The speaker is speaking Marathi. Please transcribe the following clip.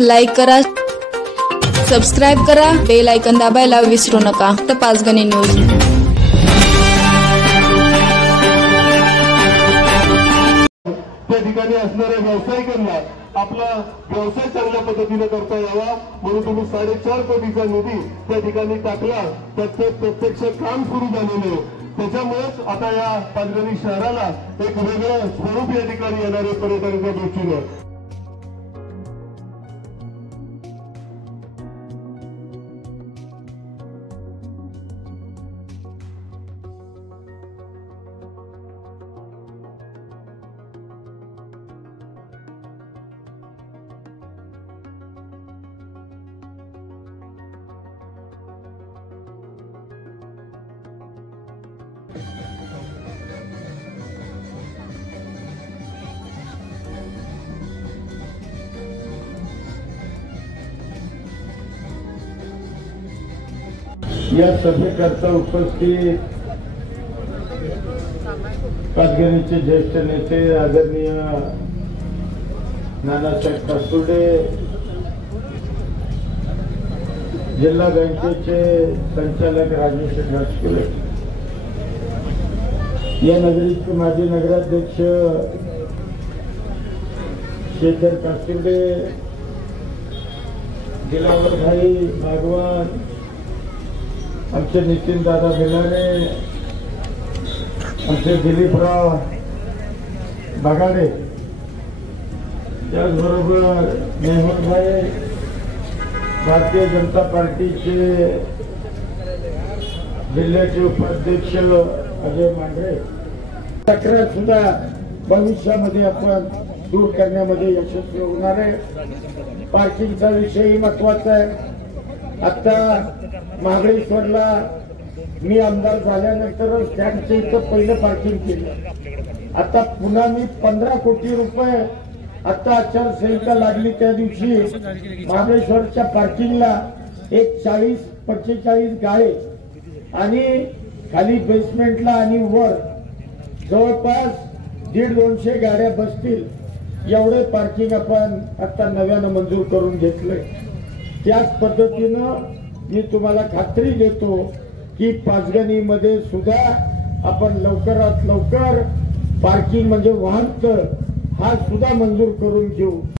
लाईक करा, सबस्क्राइब करा, बेल आयकॉन दाबायला विसरू नका। तर पाचगणी न्यूज त्या ठिकाणी असणाऱ्या व्यावसायिकांना आपला व्यवसाय चांगल्या पद्धतीने करता यावा म्हणून तुम्ही 4.5 कोटीचा निधी त्या ठिकाणी टाकला, तर ते प्रत्यक्ष काम सुरू झालेले। त्याच्यामुळेच आता या पाचगणी शहराला एक वेगळं स्वरूप या ठिकाणी येणारे पर्यटकांच्या दृष्टीने। या सभेकरता उपस्थित पाचगणीचे ज्येष्ठ नेते आदरणीय नानासाहेब कासुर्डे, जिल्हा बँकेचे संचालक राजेश घाटकुले, या नगरीचे माजी नगराध्यक्ष शेखर कासुर्डे, दिलावरभाई भागवान, आमचे नितीन दादा बेलारे, आमचे दिलीपराव बगाडे, त्याचबरोबर मेहमूदभाई, भारतीय जनता पार्टीचे जिल्ह्याचे उपाध्यक्ष अजय मांढरे, तक्रार सुद्धा भविष्यामध्ये आपण दूर करण्यामध्ये यशस्वी होणार आहे। पार्किंगचा विषयही महत्वाचा आहे। आता महाबळेश्वरला मी आमदार झाल्यानंतरच त्यांच्या इथं पहिलं पार्किंग केलं। आता पुन्हा मी 15 कोटी रुपये आता आचारसंहिता लागली त्या दिवशी महाबळेश्वरच्या पार्किंगला एक 40-45 गाळे आणि खाली बेसमेंटला आणि वर जवळपास 150-200 गाड्या बसतील एवढे पार्किंग आपण आता नव्यानं मंजूर करून घेतलंय। त्याच पद्धतीनं मी तुम्हाला खात्री देतो की पाचगणीमध्ये सुद्धा आपण लवकरात लवकर पार्किंग म्हणजे वाहनतळ हा सुद्धा मंजूर करून घेऊ।